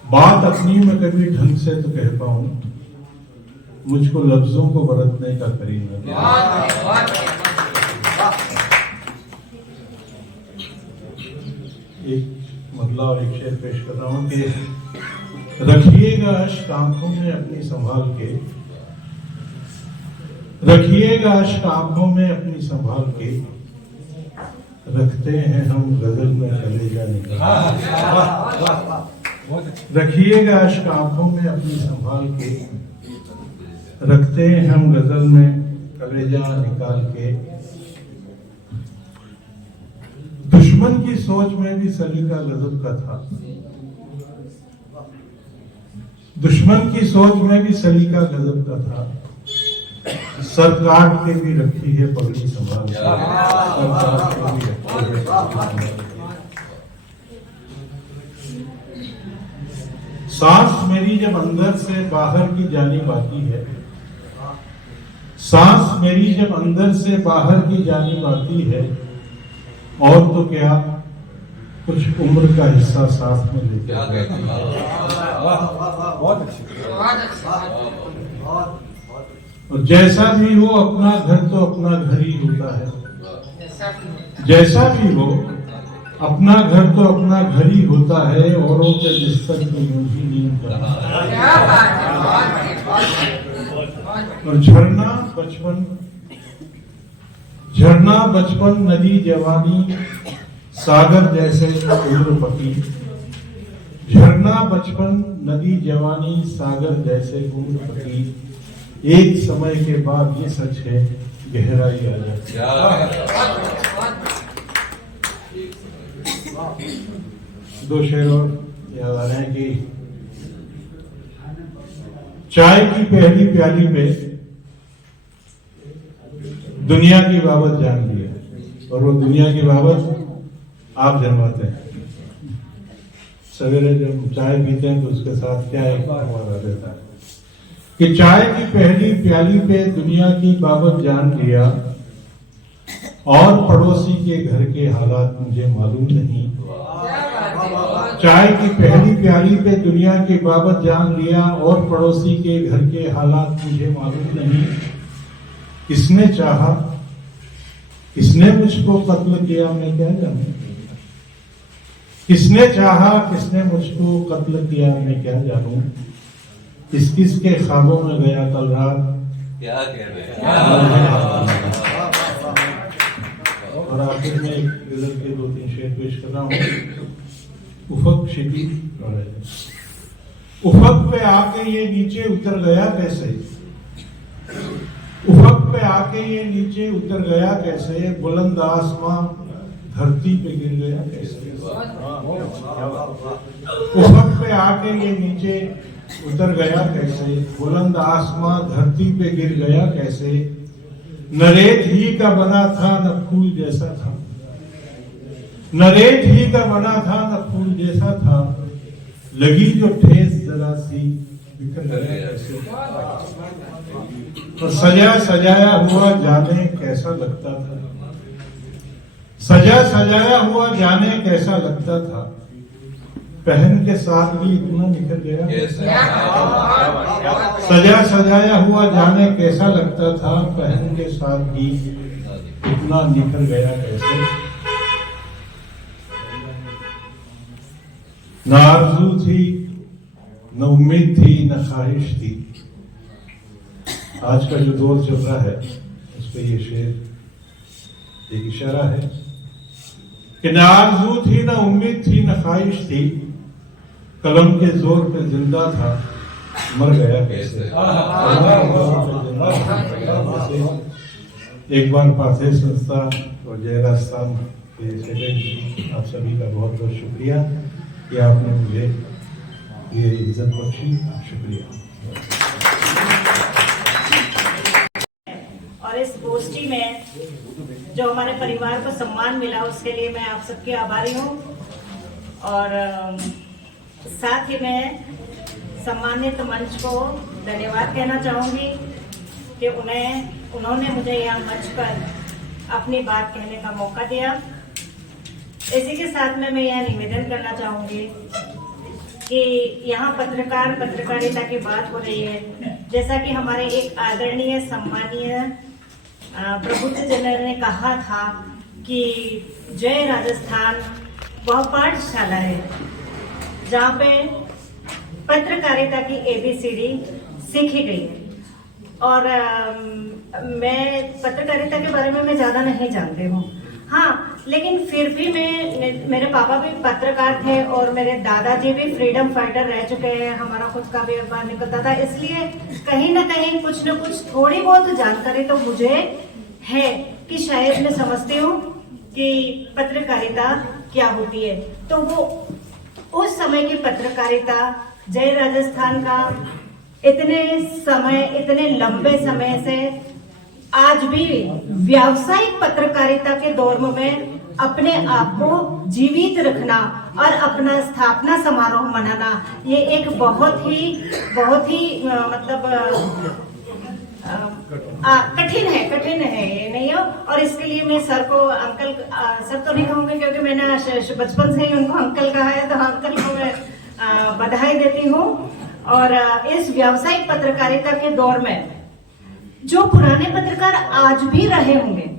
बात अपनी में कभी ढंग से तो कह पाऊं, मुझको लफ्जों को बरतने का करीना देना। एक मतलब और एक शेर पेश कर रहा हूं कि रखिएगा अश्क आंखों में अपनी संभाल के, रखिएगा अश्क आंखों में अपनी संभाल के, रखते हैं हम गजल में कलेजा निकाल। रखिएगा अश्क आंखों में अपनी संभाल के, रखते हैं हम गजल में कलेजा निकाल के। दुश्मन की सोच में भी सलीका गजब का था, दुश्मन की सोच में भी सलीका गजब का था। सर काट के भी रखी है पगड़ी संभाल के, सांस मेरी जब अंदर से बाहर की जानिब आती है, सांस मेरी जब अंदर से बाहर की जानिब आती है, और तो क्या कुछ उम्र का हिस्सा साथ में लेके और जैसा भी हो अपना घर तो अपना घर ही होता है, जैसा भी हो अपना घर तो अपना घर ही होता है, औरों के बिस्तर में यूं ही नींद करता है। और झरना बचपन नदी जवानी सागर जैसे उम्र पकी, झरना बचपन, नदी जवानी, सागर जैसे गुण फकीर, एक समय के बाद ये सच है गहराई आ जाती है। दो शेर और याद आ रहे हैं कि चाय की पहली प्याली पे दुनिया की बाबत जान लिया, और वो दुनिया की बाबत आप जनवाते हैं। सवेरे जब चाय पीते हैं तो उसके साथ क्या एक हमारा रहता है कि चाय की पहली प्याली पे दुनिया की बाबत जान लिया, और पड़ोसी के घर के हालात मुझे मालूम नहीं। चाय की पहली प्याली पे दुनिया की बाबत जान लिया, और पड़ोसी के घर के हालात मुझे मालूम नहीं। किसने चाहा, किसने मुझको कत्ल किया, मैं क्या जानूं। किसने चाहा, किसने मुझको कत्ल किया, मैं क्या जानूं। किस किस के ख्वाबों में गया कल रात, क्या कह रहे हैं। और आखिर में एक गजल के 2-3 शेर पेश कर रहा हूँ। उफक शिकी, उफक पे आके ये नीचे उतर गया कैसे, उफक पे आके ये नीचे उतर गया कैसे, बुलंद आसमां धरती पे गिर गया कैसे। उफक पे आके ये नीचे उतर गया कैसे, बुलंद आसमां धरती पे गिर गया कैसे। न रेत ही का बना था न फूल जैसा था, न रेत ही का बना था न फूल जैसा था, लगी जो ठेस जरा सी बिखर गया कैसे। तो सजा सजाया हुआ जाने कैसा लगता था, सजा सजाया हुआ जाने कैसा लगता था, पहन के साथ भी इतना निकल गया। सजा सजाया हुआ जाने कैसा लगता था, पहन के साथ भी इतना निकल गया कैसे। न आरज़ू थी, न उम्मीद थी, न ख्वाहिश थी। आज का जो दौर चल रहा है उस पर ये शेर एक इशारा है कि न आरज़ू थी, न उम्मीद थी, न ख्वाहिश थी, कलम के जोर पे जिंदा था, मर गया कैसे। एक बार पाथे संस्था और जय राजस्थान के सेक्रेटरी आप सभी का बहुत बहुत शुक्रिया कि आपने मुझे ये इज्जत बख्शी। शुक्रिया। और इस गोष्ठी में जो हमारे परिवार को सम्मान मिला उसके लिए मैं आप सबके आभारी हूँ। और साथ ही मैं सम्मानित मंच को धन्यवाद कहना चाहूँगी कि उन्होंने मुझे यहाँ मंच पर अपनी बात कहने का मौका दिया। इसी के साथ में मैं यह निवेदन करना चाहूँगी कि यहाँ पत्रकारिता की बात हो रही है। जैसा कि हमारे एक आदरणीय सम्मानीय प्रबुद्ध जनरल ने कहा था कि जय राजस्थान वह पाठशाला है जहाँ पे पत्रकारिता की ABCD सीखी गई है। और मैं पत्रकारिता के बारे में मैं ज़्यादा नहीं जानती हूँ, हाँ, लेकिन फिर भी मेरे पापा भी पत्रकार थे और मेरे दादाजी भी फ्रीडम फाइटर रह चुके हैं। हमारा खुद का भी अखबार निकलता था, इसलिए कहीं ना कहीं कुछ न कुछ थोड़ी बहुत जानकारी तो मुझे है कि शायद मैं समझती हूँ कि पत्रकारिता क्या होती है। तो वो उस समय की पत्रकारिता जय राजस्थान का इतने लंबे समय से आज भी व्यावसायिक पत्रकारिता के दौर में अपने आप को जीवित रखना और अपना स्थापना समारोह मनाना, ये एक बहुत ही मतलब कठिन है ये नहीं हो। और इसके लिए मैं सर को अंकल सर तो नहीं कहूँगी क्योंकि मैंने बचपन से ही उनको अंकल कहा है, तो अंकल को मैं बधाई देती हूँ। और इस व्यावसायिक पत्रकारिता के दौर में जो पुराने पत्रकार आज भी रहे होंगे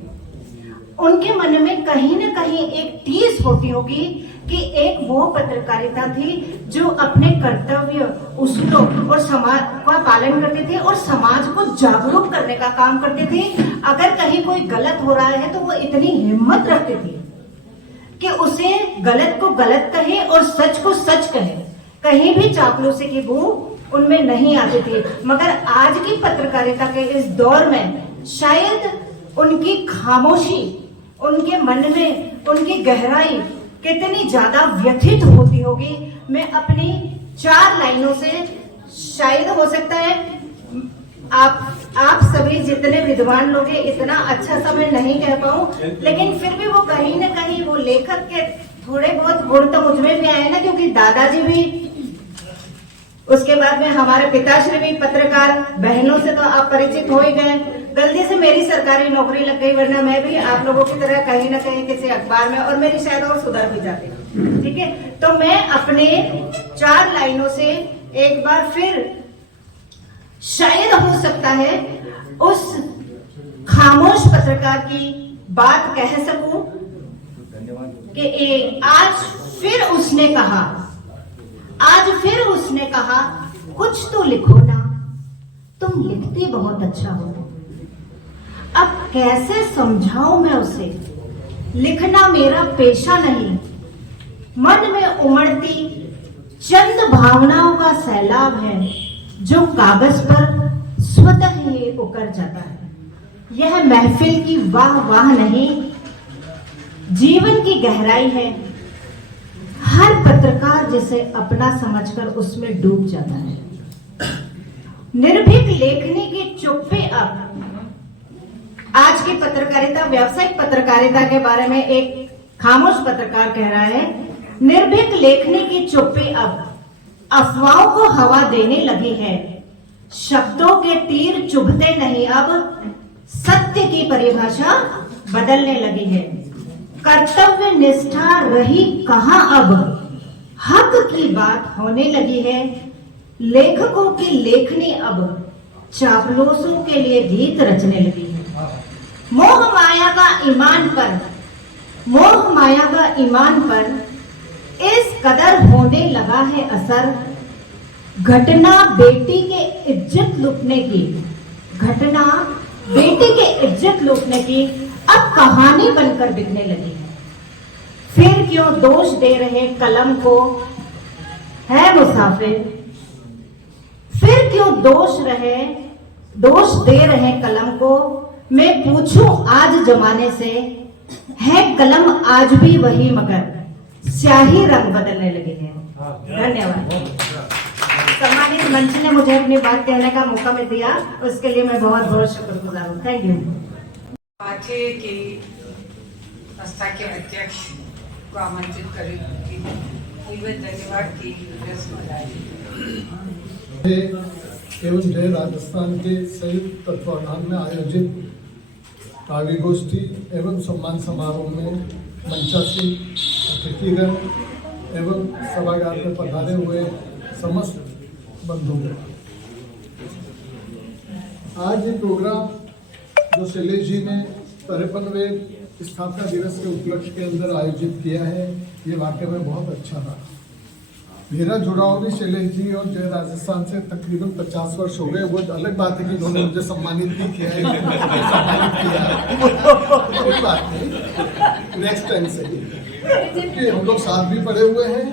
उनके मन में कहीं ना कहीं एक टीस होती होगी कि एक वो पत्रकारिता थी जो अपने कर्तव्य उसूलों और समाज का पालन करते थे और समाज को जागरूक करने का काम करते थे। अगर कहीं कोई गलत हो रहा है तो वो इतनी हिम्मत रखते थे कि उसे गलत को गलत कहे और सच को सच कहे। कहीं भी चापलूसी की बू उनमें नहीं आती थी। मगर आज की पत्रकारिता के इस दौर में शायद उनकी खामोशी, उनके मन में उनकी गहराई कितनी ज्यादा व्यथित होती होगी। मैं अपनी 4 लाइनों से, शायद हो सकता है आप सभी जितने विद्वान लोग हैं इतना अच्छा सा मैं नहीं कह पाऊं, लेकिन फिर भी वो कहीं ना कहीं वो लेखक के थोड़े बहुत गुण तो मुझमें भी आए ना, क्योंकि दादाजी भी, उसके बाद में हमारे पिताश्री भी पत्रकार, बहनों से तो आप परिचित हो ही गए। गलती से मेरी सरकारी नौकरी लग गई, वरना मैं भी आप लोगों की तरह कहीं ना कहीं किसी अखबार में, और मेरी शायद और सुधर भी जाती। ठीक है, तो मैं अपने 4 लाइनों से एक बार फिर शायद हो सकता है उस खामोश पत्रकार की बात कह सकूं कि आज फिर उसने कहा कुछ तो लिखो ना, तुम लिखते बहुत अच्छा हो। अब कैसे समझाऊं मैं उसे, लिखना मेरा पेशा नहीं, मन में उमड़ती चंद भावनाओं का सैलाब है जो कागज पर स्वतः ही उकर जाता है। यह महफिल की वाह वाह नहीं, जीवन की गहराई है। हर पत्रकार जिसे अपना समझकर उसमें डूब जाता है। निर्भीक लेखनी की चुप्पी। अब आज की पत्रकारिता, व्यावसायिक पत्रकारिता के बारे में एक खामोश पत्रकार कह रहा है, निर्भीक लेखनी की चुप्पी अब अफवाहों को हवा देने लगी है। शब्दों के तीर चुभते नहीं, अब सत्य की परिभाषा बदलने लगी है। कर्तव्य निष्ठा रही कहां, अब हक की बात होने लगी है। लेखकों की लेखनी अब चापलूसों के लिए गीत रचने लगी है। मोह माया का ईमान पर इस कदर होने लगा है असर। घटना बेटी के इज्जत लूटने की अब कहानी बनकर बिकने लगी है। फिर क्यों दोष दे रहे कलम को है मुसाफिर, फिर क्यों दोष दे रहे कलम को। मैं पूछूं आज जमाने से, है कलम आज भी वही, मगर स्याही रंग बदलने लगे हैं। धन्यवाद। सम्मानित मंच ने मुझे अपनी बात कहने का मौका में दिया, उसके लिए मैं बहुत बहुत शुक्रगुजार हूँ। Thank you. पाथे के संस्था के अध्यक्ष को आमंत्रित करेंगे, धन्यवाद की रस्म एवं जय राजस्थान के संयुक्त तत्वावधान में आयोजित काव्य गोष्ठी एवं सम्मान समारोह में मंचासी अतिथिगण एवं सभागार में पधारे हुए समस्त बंधुओं, आज ये प्रोग्राम जो शैलेश जी ने 53वें स्थापना दिवस के उपलक्ष्य के अंदर आयोजित किया है, ये वाकई में बहुत अच्छा था। मेरा जुड़ाव भी शैलेश जी और जय राजस्थान से तकरीबन 50 वर्ष हो गए। वो अलग बात है कि उन्होंने मुझे सम्मानित भी किया है, कोई बात नहीं, नेक्स्ट टाइम से क्योंकि हम लोग साथ भी पढ़े हुए हैं।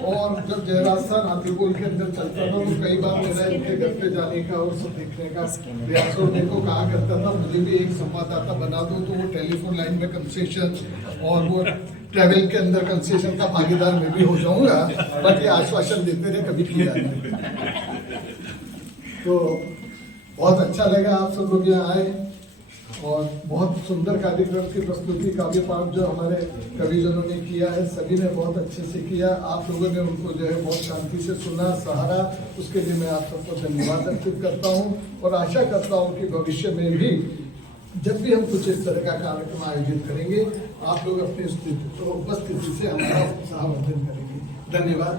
और जब जय राजस्थान हाथीपोल के अंदर चलता था तो कई बार मेरा इनके घर पे जाने का और सब देखने का प्रयास, और मेरे को कहा करता था मुझे भी एक संवाददाता बना दो, तो वो टेलीफोन लाइन में कंसेशन और वो ट्रैवल के अंदर कंसेशन का भागीदार मैं भी हो जाऊंगा, बट ये आश्वासन देते रहे, कभी किया नहीं। तो बहुत अच्छा लगा आप सब लोग यहाँ आए और बहुत सुंदर कार्यक्रम की प्रस्तुति काव्य पाठ जो हमारे कविजनों ने किया है, सभी ने बहुत अच्छे से किया। आप लोगों ने उनको जो है बहुत शांति से सुना, सहारा, उसके लिए मैं आप सबको धन्यवाद अर्पित करता हूँ। और आशा करता हूँ कि भविष्य में भी जब भी हम कुछ इस तरह का कार्यक्रम आयोजित करेंगे, आप लोग अपनी उपस्थिति से हमारा उत्साहवर्धन करेंगे। धन्यवाद।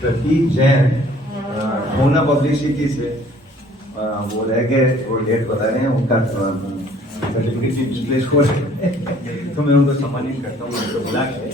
प्रतीक जैन होना पब्लिसिटी से वो रह गए, वो डेट बता रहे हैं, उनका सर्टिफिकेट डिस्प्ले हो रहा है, तो मैं उनको सम्मानित करता हूँ, उनको बुला के